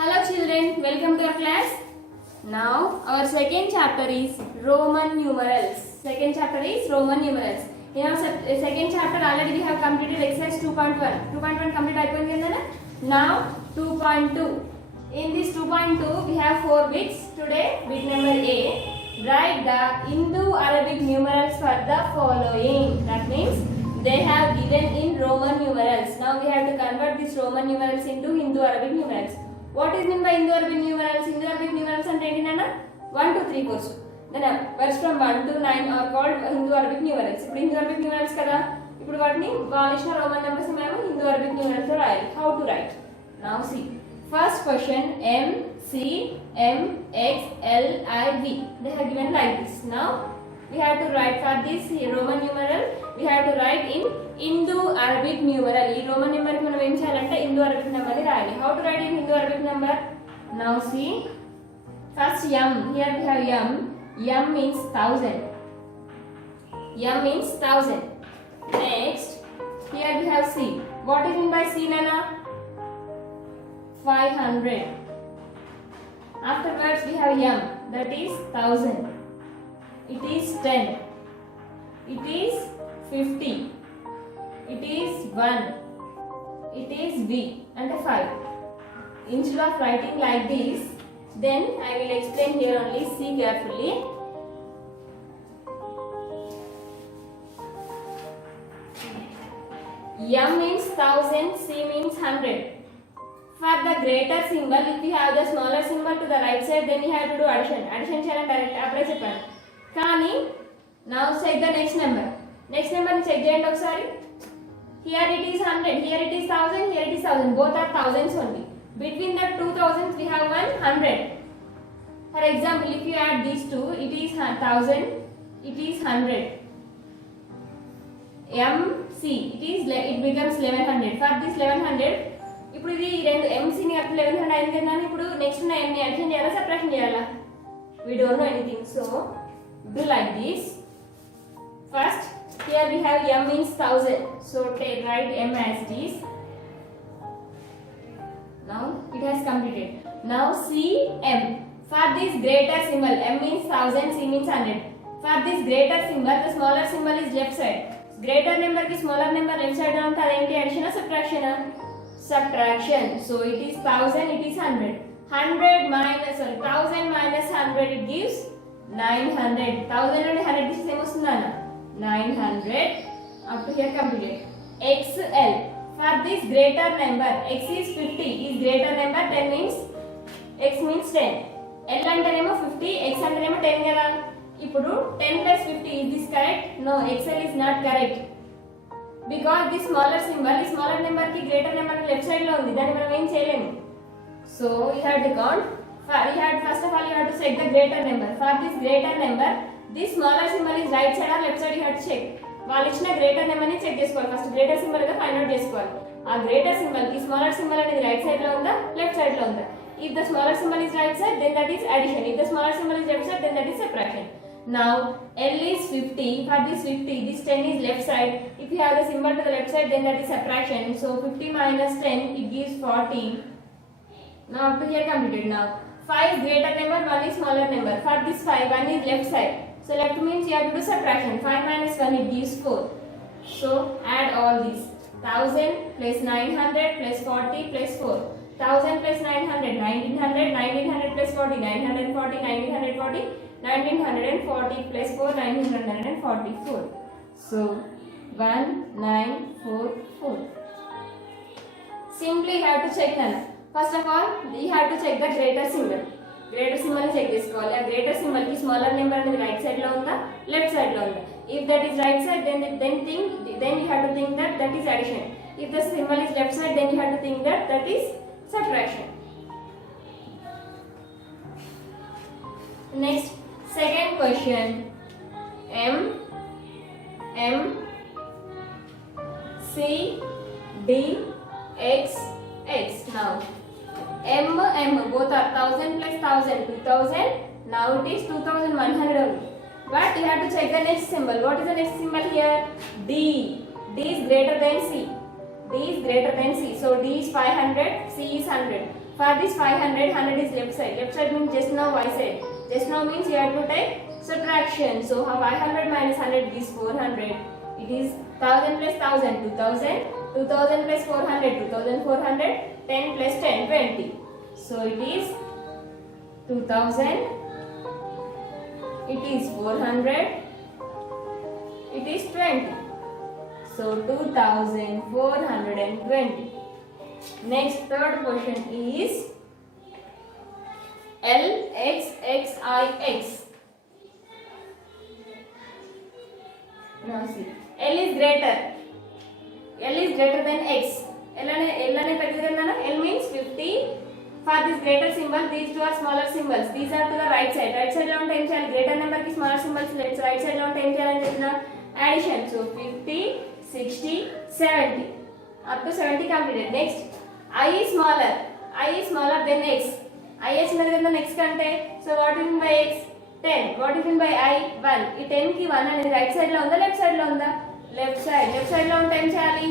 Hello children, welcome to our class. Now our second chapter is Roman numerals. Second chapter is Roman numerals. In our second chapter already we have completed exercise 2.1. 2.1 complete అయిపోయింది కదా. Now 2.2. In this 2.2 we have 4 bits. Today bit number A. Write the Indo-Arabic numerals for the following. That means they have given in Roman numerals. Now we have to convert these Roman numerals into Indo-Arabic numerals. What is meant by Indo-Arabic numerals? Indo-Arabic numerals అంటే ఏంటి నాన్న 1 to 3 course. Then words from 1 to 9 are called Indo-Arabic numerals. ఇప్పుడు Indo-Arabic numerals కదా. ఇప్పుడు వాటిని వాళ్ళిచ్చిన Roman numbers మేము Indo-Arabic numerals లో రాయాలి. How to write? Now see. First question M C M X L I V. They have given like this. Now we have to write for this Roman numeral. We have to write in Indo-Arabic numeral. ఈ Roman number కి మనం ఏం చేయాలంటే Indo-Arabic number ని రాయాలి. How to write in Indo-Arabic number? Now see. First M. Here we have M. M means 1000. M means 1000. Next, here we have C. What is meant by C, Nana? 500. Afterwards we have M. That is 1000. It is 10. It is 50. It is 1. It is V and 5. Instead of writing like this, then I will explain here only. See carefully. M means 1000, C means 100. For the greater symbol, if we have the smaller symbol to the right side, then we have to do addition. Addition cheyalani direct apply cheppanu. Kani now check the next number. Next number ni check cheyandi okasari. Here it is 100, here it is 1000, here it is 1000. Both are thousands only. Between the two thousands we have 100. For example, if you add these two, it is 1000, it is 100. M C, it becomes 1100. For this 1100, ఇప్పుడు ఇది రెండు MC ని అప్పుడు 1100 అయింది కదా. ఇప్పుడు next ఉన్న M ని అడిషన్ చేయాలా సబ్ట్రాక్షన్ చేయాలా? We don't know anything, so do like this. First, here we have M means 1000, so write M as this. Now it has completed. Now C M. For this greater symbol, M means 1000, C means 100. For this greater symbol, the smaller symbol is left side. Greater number ki smaller number left side lo unta adenti addition or subtraction? Subtraction. So it is 1000, it is 100. 1000 minus 100, it gives 900. 1000 and 100 is same ostunda 900. Up to here completed. XL. For this greater number, X is 50, is greater number 10 means X means 10. L అంటేనేమో 50, X అంటేనేమో 10 కదా. ఇప్పుడు 10 plus 50, is this correct? No, XL is not correct. Because this smaller symbol, ఈ smaller number కి greater number left side లో ఉంది. దాన్ని మనం ఏం చేయలేము. So you have to count. First of all you have to check the greater number. For this greater number, this smaller symbol is right side or left side, you have to check. వాళ్ళు ఇచ్చిన greater number ని check చేసుకోవాలి. First greater symbol గా find out చేసుకోవాలి. ఆ greater symbol కి smaller symbol అనేది right side లో ఉందా లెఫ్ట్ సైడ్ లో ఉందా? If the smaller symbol is right side, then that is addition. If the smaller symbol is left side, then that is subtraction. Now L is 50. For this 50, this 10 is left side. If you have the symbol to the left side, then that is subtraction. So 50 minus 10, it gives 40. Now up to here completed. Now 5 is greater number, 1 is smaller number. For this 5, 1 is left side. So left means you have to do subtraction. 5 minus 1, it gives 4. So add all these. 1000 plus 900 plus 40 plus 4. 1000 plus 900, 1900, 1900 plus 40, 940, 1940, 1940 plus 4, 1944. So 1944. Simply you have to check Nana. First of all, you have to check the greater symbol. Greater symbol ni check చేసుకోవాలి. ఆ greater symbol ki smaller number అనేది right side లో ఉందా left side లో ఉందా? If that is right side, then you have to think that that is addition. If the symbol is left side, then you have to think that that is subtraction. Next, second question. M C D X X. Now M both are 1000 plus 1000, 2000. Now it is 2100 only. But you have to check the next symbol. What is the next symbol here? D. D is greater than C. D is greater than C. So D is 500, C is 100. For this 500, 100 is left side. Left side means just now y side. Just now means you have to take subtraction. So 500 minus 100 is 400. It is 1000 plus 1000, 2000. 2000 plus 400, 2400. 10 plus 10, 20. So it is 2000. It is 400. It is 20. So 2420. Next, third question is LXXIX. Now see, L is greater than X. L means 50. For this greater symbol, these two are smaller symbols. These are to the right side. Right side lo unte em cheyali? Greater number ki smaller symbols right side lo unte em cheyalani cheppina? Addition. So 50, 60, 70. Up to 70 completed. Next, I is smaller than X. I is smaller than X kante. So what do you mean by X? 10. What do you mean by I? 1. ఈ 10 కి 1 అనేది right side లో ఉందా left side లో ఉందా? Left side లో ఉంటే ఏం చేయాలి?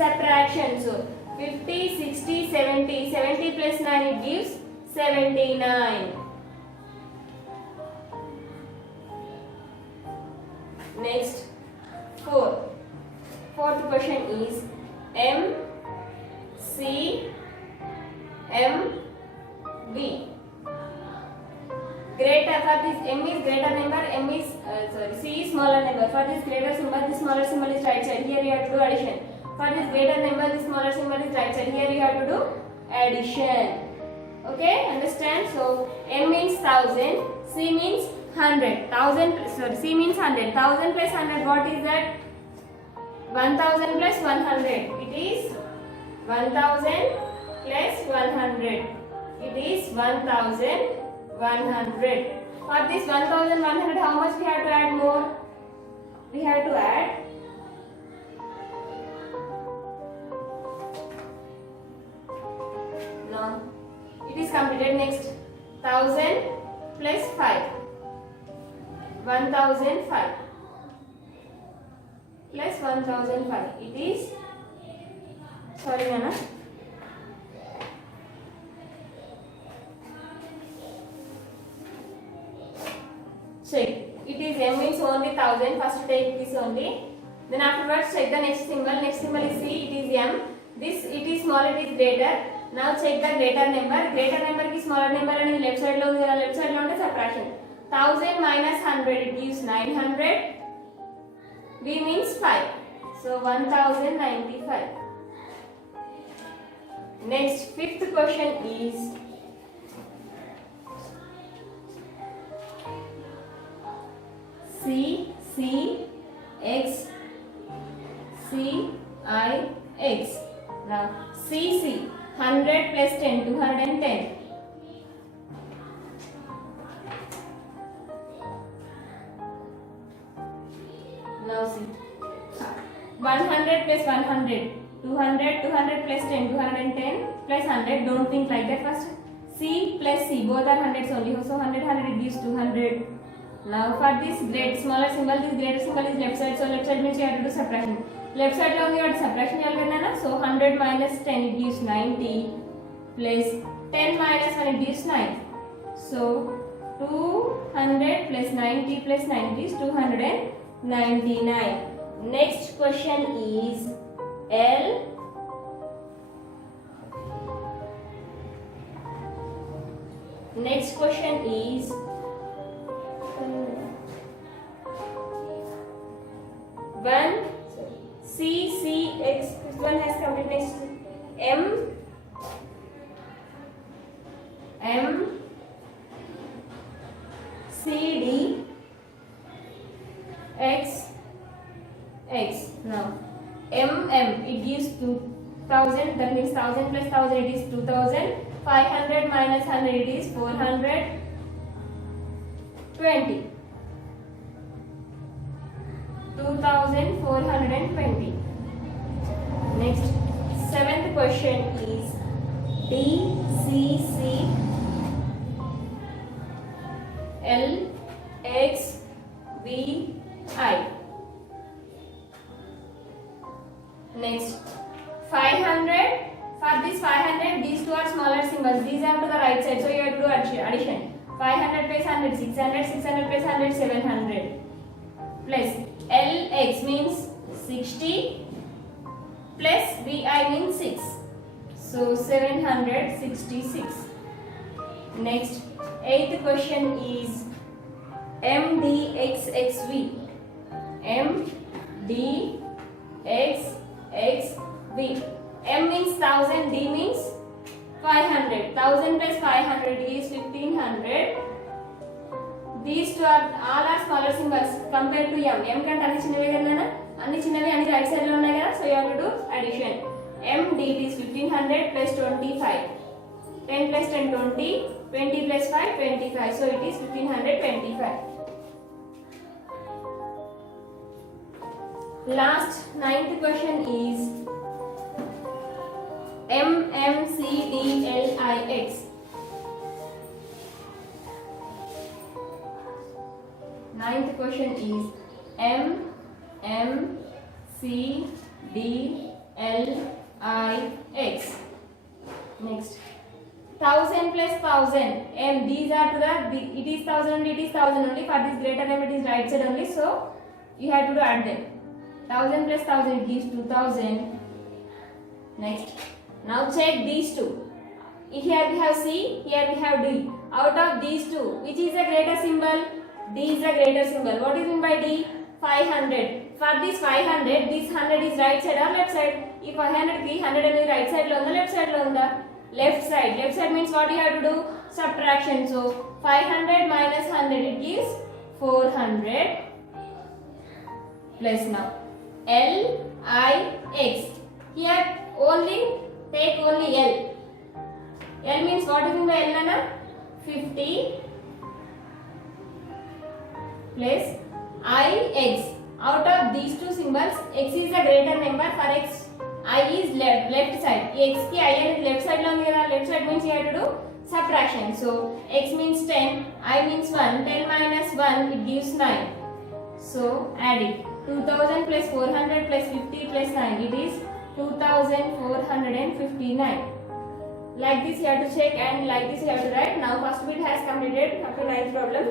Subtraction. So 50, 60, 70. 70 plus 9 it gives 79. Next, fourth question is M C M B. Greater, for this M is greater number, C is smaller number. For this greater symbol, this smaller symbol is right side. Here you have to do addition. For this greater number, this smaller symbol is right side. Here you have to do addition. Okay, understand? So M means 1000, C means 100. C means 100. 1000 plus 100, what is that? 1000 plus 100. It is 1000 plus 100. It is 1100. For this 1100, how much we have to add more? We have to add now. It is completed. Next, 1000 plus 5. 1005 plus 1005. It is, sorry Nana. Check. It is M means only 1000. First take this only. Then afterwards check the next symbol. Next symbol is C. It is M. This it is smaller. It is greater. Now check the greater number. Greater number ki smaller number and left side lo undi. Left side lo unte subtraction. 1000 minus 100 it gives 900. V means 5. So 1095. Next, fifth question is C X C I X. Now C 100 plus 10, 210. Now see, 100 plus 100, 200 plus 10, 210 plus 100. Don't think like that. First C plus C, both are hundreds only. So 100 it gives 200. Now for this smaller symbol, this greater symbol is left side. So left side means you have to do subtraction. Left side lo you have to subtraction cheyalina. So 100 minus 10 it gives 90 plus 10 minus 1 it gives 9. So 200 plus 90 plus 90 is 299. Next question is L Next question is one C X. This one has completed. Next M C D X. Now it gives 2000. That means 1000 plus 1000 it is 2000. 500 minus 100 it is 420. 2420. Next, seventh question is D C C L X V I. Next, 5 to the right side, so you have to do addition. 500 plus 100, 600, 600 plus 100, 700. Plus LX means 60 plus VI means 6. So 766. Next, 8th question is MDXXV. MDXXV. M means 1000, D means 500. 1000 plus 500 is 1500. These two are all are smaller symbols compared to M. M కంటే అన్ని చిన్నవే కదా, అన్ని చిన్నవి అన్ని right side లో ఉన్నాయి కదా, so you have to do addition. M D is 1500 plus 25. 10 plus 10 20, 20 plus 5 25, so it is 1525. Last 9th question is MMCDLIX. Ninth question is MMCDLIX. Next, 1000 plus 1000. M, these are to the, it is 1000, it is 1000 only. For this greater number, it is right side only. So you have to do add them. 1000 plus 1000 gives 2000. Next, now check these two. Here we have C, here we have D. Out of these two, which is a greater symbol? D is a greater symbol. What is meant by D? 500. For this 500, this 100 is right side or left side? If 500 ki 100 is right side lo unda, left side lo unda? Left side. Left side means what you have to do? Subtraction. So 500 minus 100, it gives 400. Plus now LIX. Here only take only L. L means what is meant by L nana? 50 plus IX. Out of these two symbols, X is a greater number. For X, I is left side. X ki I is left side lo undi kada. Left side means you have to do subtraction. So X means 10, I means 1. 10 minus 1, it gives 9. So add it. 2000 plus 400 plus 50 plus 9, it is 2459. Like this you have to check, and like this you have to write. Now first bit has completed up to 9th problem.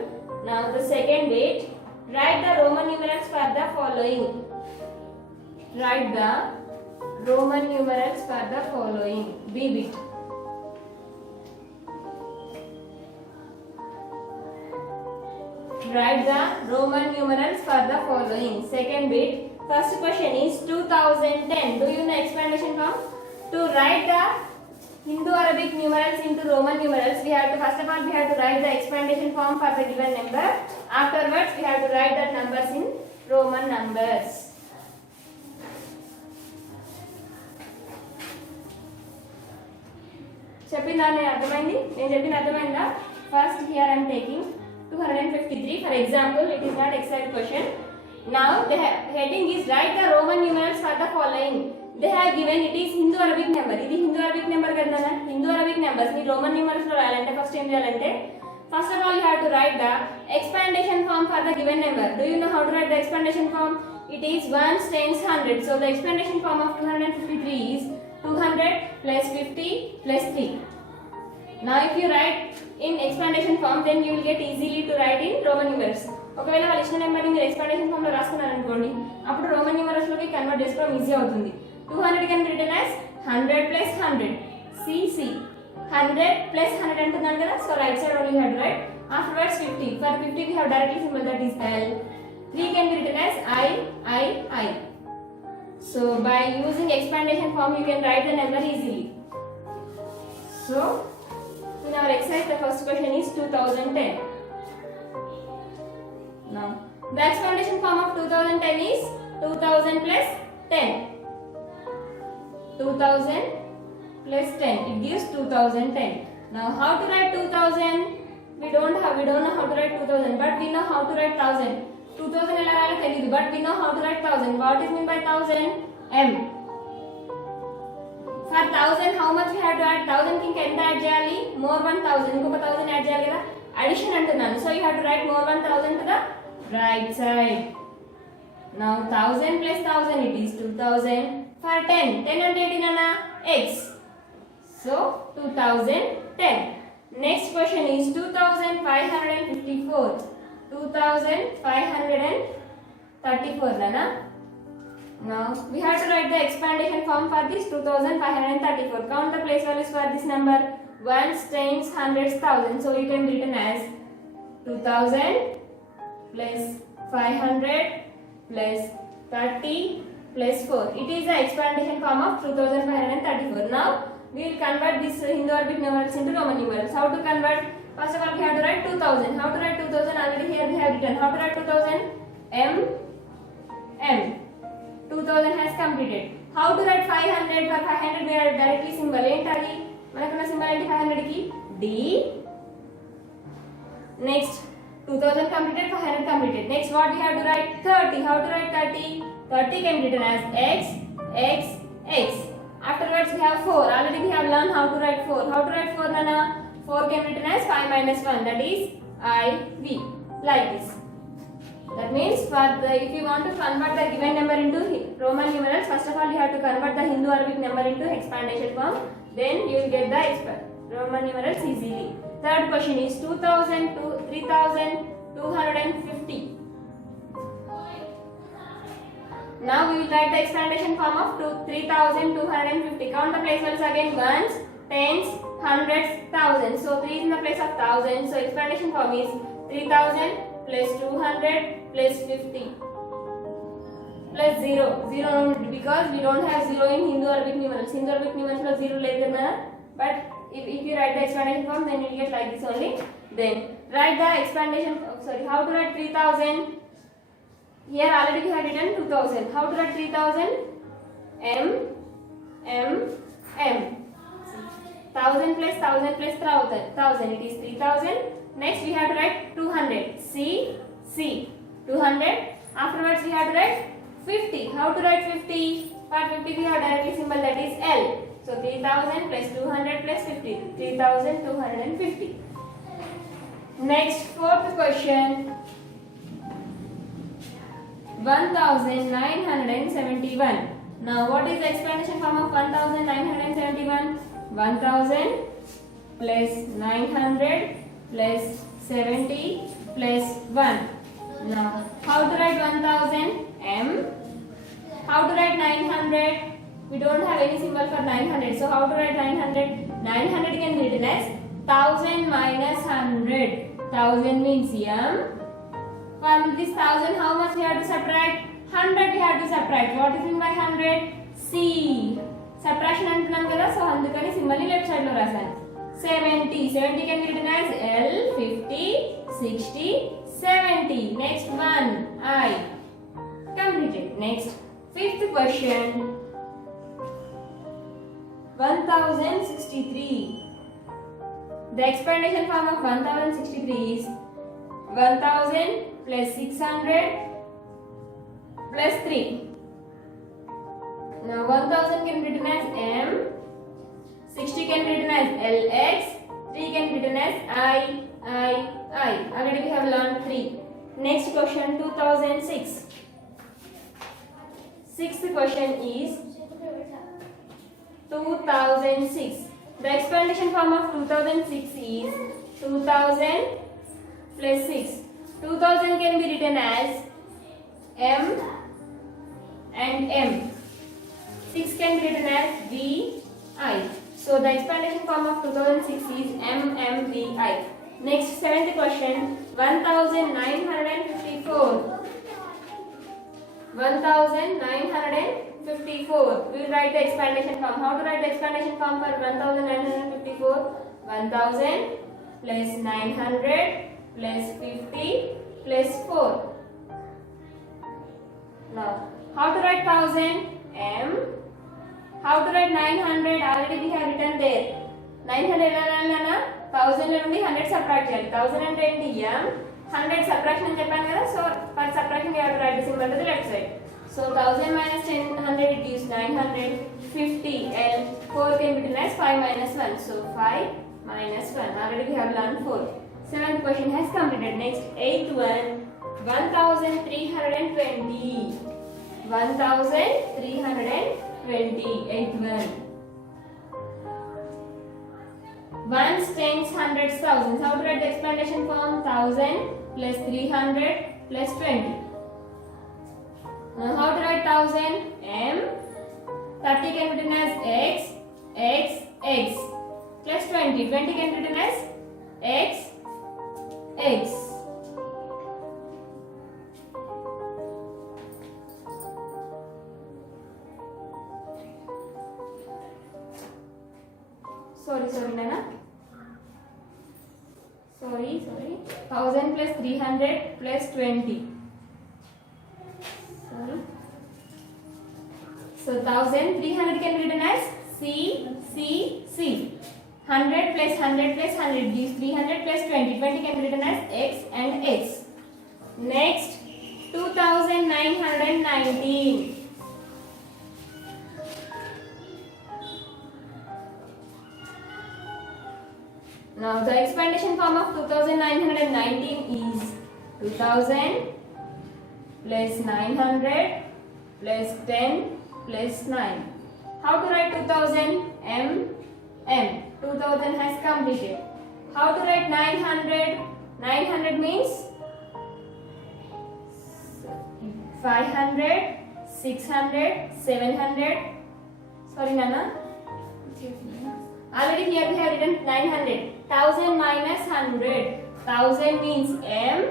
Now the second bit, write the Roman numerals for the following. Write the Roman numerals for the following. B bit. Write the Roman numerals for the following. Second bit. First question is 2010. Do you know explanation form? To write the Hindu Arabic numerals into Roman numerals, we have to, first of all, we have to write the explanation form for the given number. Afterwards, we have to write the numbers in Roman numbers. చెప్పిందా నేను అర్థమైంది? నేను చెప్పింది అర్థమైందా? First here I am taking 253. For example, it is not exact question. Now the heading is write the Roman numerals for the following. They have given it is Hindu Arabic number. ఇది Hindu Arabic number కదా నాన్న. Hindu Arabic numbers ని Roman numerals లో రాయాలంటే first ఏం చేయాలంటే, first of all you have to write the expandation form for the given number. Do you know how to write the expandation form? It is 1 tens 100. So the expandation form of 253 is 200 plus 50 plus 3. Now if you write in expandation form, then you will get easily to write in Roman numerals. ఒకవేళ వాళ్ళ ఇచ్చిన number మీరు ఎక్స్పాండేషన్ form లో రాసుకున్నారు అనుకోండి, అప్పుడు Roman numerals లోకి convert చేసుకోవడం ఈజీ అవుతుంది. 200 can be written as 100 plus 100. CC 100 plus 100 అంటున్నాను కదా, so right side only you have to write. Afterwards 50. For 50 we have directly symbol, that is L. 3 can be written as I. So by using expandation form you can write the number easily. So in our exercise the first question is 2010. Now the expandation form of 2010 is 2000 plus 10. 2000 plus 10, it gives 2010. Now how to write 2000? We don't know how to write 2000, but we know how to write 1000. 2000 ఎలా రాయాలో తెలియదు, but we know how to write 1000. What is meant by 1000? M. For 1000 how much we have to add? 1000 కి ఎంత add చేయాలి? More 1000, ఇంకొక 1000 add చేయాలి కదా, addition అంటున్నాను. So you have to write more 1000 to the right side. Now 1000 plus 1000, it is 2000. For 10 అంటే ఏంటి నాన్న? X. So 2010. Next question is 2554. 2534 Nana. Now we have to write the expandation form for this 2534. Count the place values for this number. Ones, tens, hundreds, thousands. So you can written as 2000 plus 500 plus 30 plus 4. It is the expandation form of 2534. Now we will convert this Hindu Arabic numerals into Roman numerals. How to convert? First of all, we have to write 2000. How to write 2000? Already here we have written. How to write 2000? M. 2000 has completed. How to write 500? For 500 we are directly symbol. Entali. Manakuna symbol enti 500 ki D. Next 2000 completed, 500 completed. Next what we have to write? 30. How to write 30? 30 can be written as X. Afterwards we have 4. Already we have learned how to write 4. How to write 4 Nana? 4 can be written as 5 minus 1. That is IV. Like this. That means if you want to convert the given number into Roman numerals, first of all you have to convert the Hindu Arabic number into expandation form. Then you will get the Roman numerals easily. Third question is 2000 to 3250. Now we will write the expandation form of 3250. Count the place values again. Ones, tens, hundreds, thousands. So 3 is in the place of thousand. So expandation form is 3000 plus 200 plus 50 plus 0. 0 because we don't have 0 in Hindu Arabic numerals. Hindu Arabic numerals are 0 later. But if you write the expandation form, then you will get like this only. Then write the expandation. How to write 3000? Here already we have written 2000. How to write 3000? M. 1000 plus 1000 plus 1000. It is 3000. Next we have to write 200. C. 200. Afterwards we have to write 50. How to write 50? For 50 we have directly symbol, that is L. So 3000 plus 200 plus 50. 3250. Next, fourth question. 1971. Now what is the explanation form of 1971? 1000 plus 900 plus 70 plus 1. Now how to write 1000? M. How to write 900? We don't have any symbol for 900. So how to write 900? 900 can be written as 1000 minus 100. 1000 means M. From this 1000, how much we have to subtract? 100 we have to subtract. What is meant by 100? C. Subtraction antunnam kada, so andukani symbol ni left side lo rasanu. 70. 70 can be written as L. 50, 60, 70. Next one, I. Completed. Next, fifth question. 1063. The expandation form of 1063 is 1000 plus 600 plus 3. Now 1000 can be written as M, 60 can be written as LX, 3 can be written as I. Already we have learned 3. Next question, 2006. Sixth question is 2006. The expandation form of 2006 is 2000 plus 6. 2000 can be written as M and M. 6 can be written as VI. So the expandation form of 2006 is MMVI. Next, seventh question, 1954. 1954. We will write the expandation form. How to write the expandation form for 1954? 1000 plus 900 plus 50 plus 4. Now, how to write 1000? M. How to write 900? Already we have written there. 900 ana 1000 నుండి 100 subtract చేయాలి. 1000 అంటే ఏంటి? M. 100 subtraction అని చెప్పాను కదా. So for subtraction we have to write the symbol to the left side. So 1000 minus 100 it gives 900. 50 L. 4 can be written as 5 minus 1. So 5 minus 1. Already we have learned 4. Seventh question has completed. Next, eighth one, 1320. 1320. Eighth one. ones, tens, hundreds, thousands. How to write the explanation form? 1000 plus 300 plus 20. Now how to write 1000? M. 30 can be written as x, x, x plus 20. 20 can be written as x, x. Sorry, Nana. Sorry. 1000 plus 300 plus 20. Sorry. So 1000, 300 can be written as C, C, C. 100 plus 100 plus 100 gives 300 plus 20. 20 can be written as X and X. Next, 2919. Now the expandation form of 2919 is 2000 plus 900 plus 10 plus 9. How to write 2000? M. 2000 has completed. How to write 900? 900 means 500, 600, 700. Sorry, Nana. Already here we have written 900. 1000 minus 100. 1000 means M.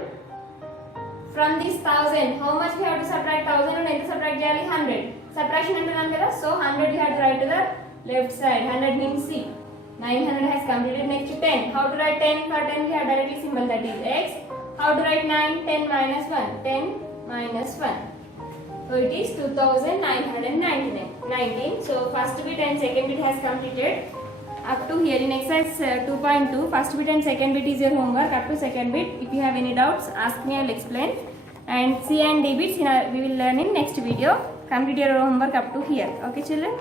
From this 1000, how much we have to subtract? 1000 and then subtract 100. Subtraction and then so 100 we have to write to the left side. 100 means C. 900 has completed. Next 10. How to write 10? For 10 we have directly symbol, that is X. How to write 9? 10 minus 1. 10 minus 1. So it is 2919. So first bit and second bit has completed. Up to here in exercise 2.2, first bit and second bit is your homework. Up to second bit, if you have any doubts, ask me, I will explain. And C and D bits we will learn in next video. Complete your homework up to here. Okay, children?